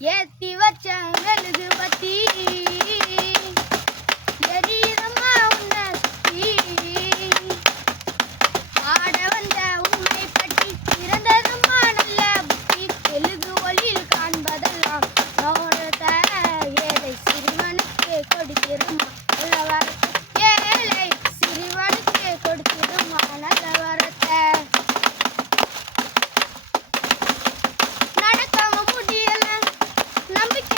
ஏத்தி வச்ச மெழுகு பத்தி எரியதம்மா உன்னை சுத்தி ஆட வந்த உண்மை பற்றி பிறந்ததம்மா நல்ல புத்தி தெலுங்கு ஒளியில் காண்பதெல்லாம் நோடத்த ஏழை சிறுவனுக்கு கொடுத்திருமா நல்ல வரத்தை ஏழை சிறுவனுக்கு கொடுத்திருமா நல்ல வரத்தை நடக்காம முடியல நம்பிக்கை